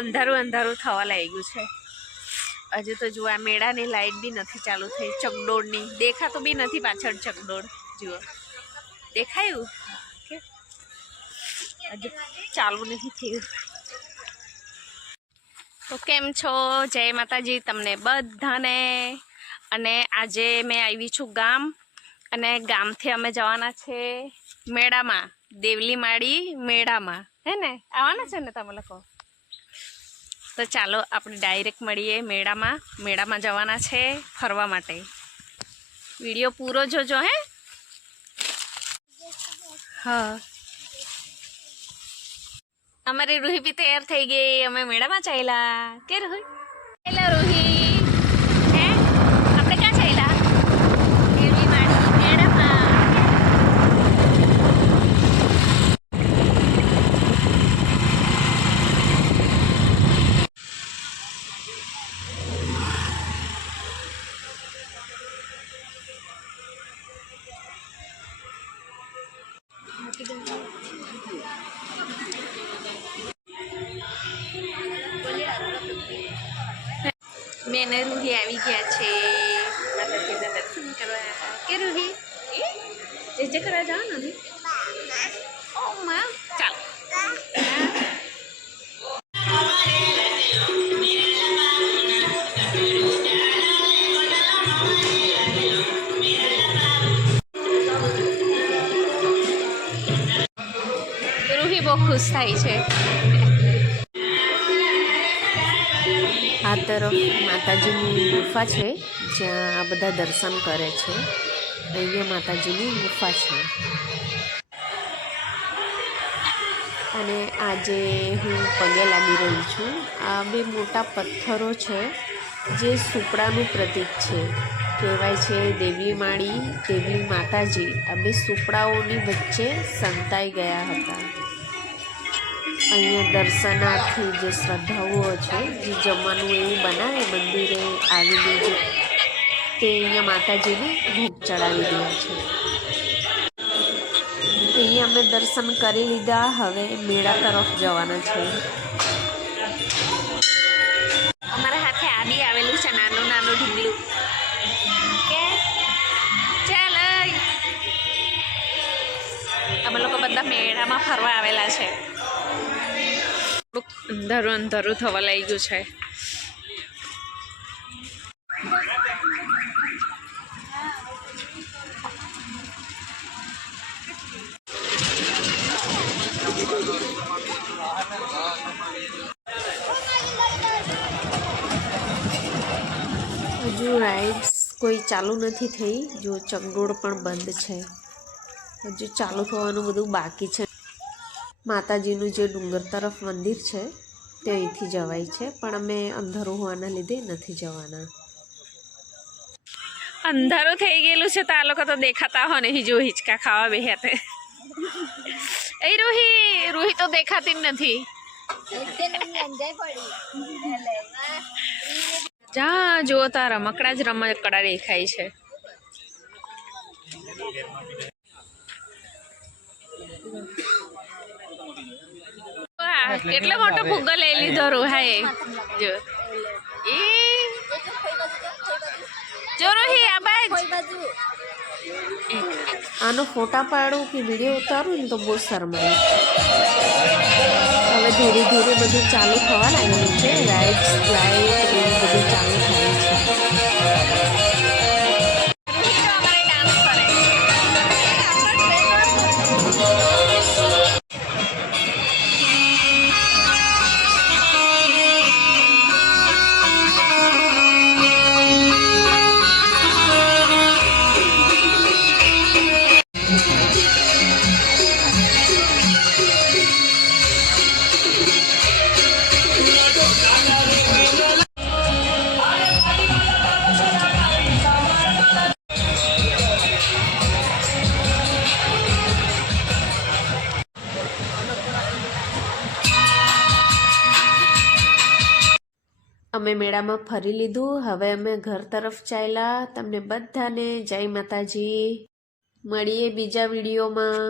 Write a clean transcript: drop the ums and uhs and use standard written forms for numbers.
અંધારું અંધારું થવા લાગ્યું છે. હજુ તો જુઓ આ મેળાની લાઇટ બી નથી ચાલુ થઈ, ચકડોળની દેખાતું બી નથી પાછળ ચકડોળ. જુઓ દેખાયું કે હજુ ચાલુ નથી થયું. તો કેમ છો? જય માતાજી તમને બધાને. અને આજે મેં આવી છું ગામ, અને ગામથી અમે જવાના છે મેળામાં, દેવલી માળી મેળામાં. હે ને આવવાના છે ને તમે લોકો? તો ચાલો આપણે ડાયરેક્ટ મળીએ મેળામાં. મેળામાં જવાના છે ફરવા માટે. વિડીયો પૂરો જોજો હે. હા, અમારી રૂહી બી તૈયાર થઈ ગઈ. અમે મેળામાં ચાલ્યા. કે રૂહી ચાલ્યા? રૂહી હે આપણે ક્યાં ચાલ્યા? દેવલી માળી મેળામાં. મેં ને રૂહી આવી ગયા છે માતાજીના દર્શન કરવા. કે રૂહી જે કરવા જવાનું ને? ઓ માં ચાલ. રૂહી બહુ ખુશ થાય છે. આ તરફ માતાજીની ગુફા છે, જ્યાં આ બધા દર્શન કરે છે. અહીંયા માતાજીની ગુફા છે. અને આજે હું પગે લાગી રહી છું. આ બે મોટા પથ્થરો છે, જે સુપડાનું પ્રતીક છે. કહેવાય છે દેવલી માળી, દેવલી માતાજી આ બે સુપડાઓની વચ્ચે સંતાઈ ગયા હતા. અહીંયા દર્શનાર્થી જે શ્રદ્ધાળુઓ છે, જે જમવાનું એવું બનાવે મંદિરે આવીને, તે અહીંયા માતાજીને ભોગ ચડાવી દે છે. અહીંયા અમે દર્શન કરી લીધા. હવે મેળા તરફ જવાના છે. અમારા હાથે આ બી આવેલું છે, નાનું નાનું ઢીંગલું. કે ચાલ, અમે લોકો બધા મેળામાં ફરવા આવેલા છે. અંધારું અંધારું થવા લાગ્યું છે. હજુ રાઇડ્સ કોઈ ચાલુ નથી થઈ. જો ચકડોળ પણ બંધ છે. હજુ ચાલુ થવાનું બધું બાકી છે. માતાજીનું જે ડુંગર તરફ મંદિર છે તે અહીંથી જવાય છે, પણ અમે અંધારું હોવાના લીધે નથી જવાના. અંધારું થઈ ગયેલું છે તો આ લોકો તો દેખાતા હો નહીં. જો હિંચકા ખાવા બેહ્યા તે. એ રૂહી રૂહી તો દેખાતી જ નથી. જા જો તારા રમકડા જ રમકડા દેખાય છે. કેટલો મોટો ફુગ્ગો લઈ લીધો રોહાએ. જો એ જો રોહી આ બાજુ. આનો ફોટા પાડું કે વિડીયો ઉતારું ને તો બહુ શરમાય. હવે ધીરે ધીરે બધું ચાલુ થવા લાગેલું છે. રાઇડ્સ લાઇટ એવું બધું ચાલુ થાય છે. અમે મેળામાં ફરી લીધું. હવે અમે ઘર તરફ ચાલ્યા. તમને બધાને જય માતાજી. મળીએ બીજા વિડીયોમાં.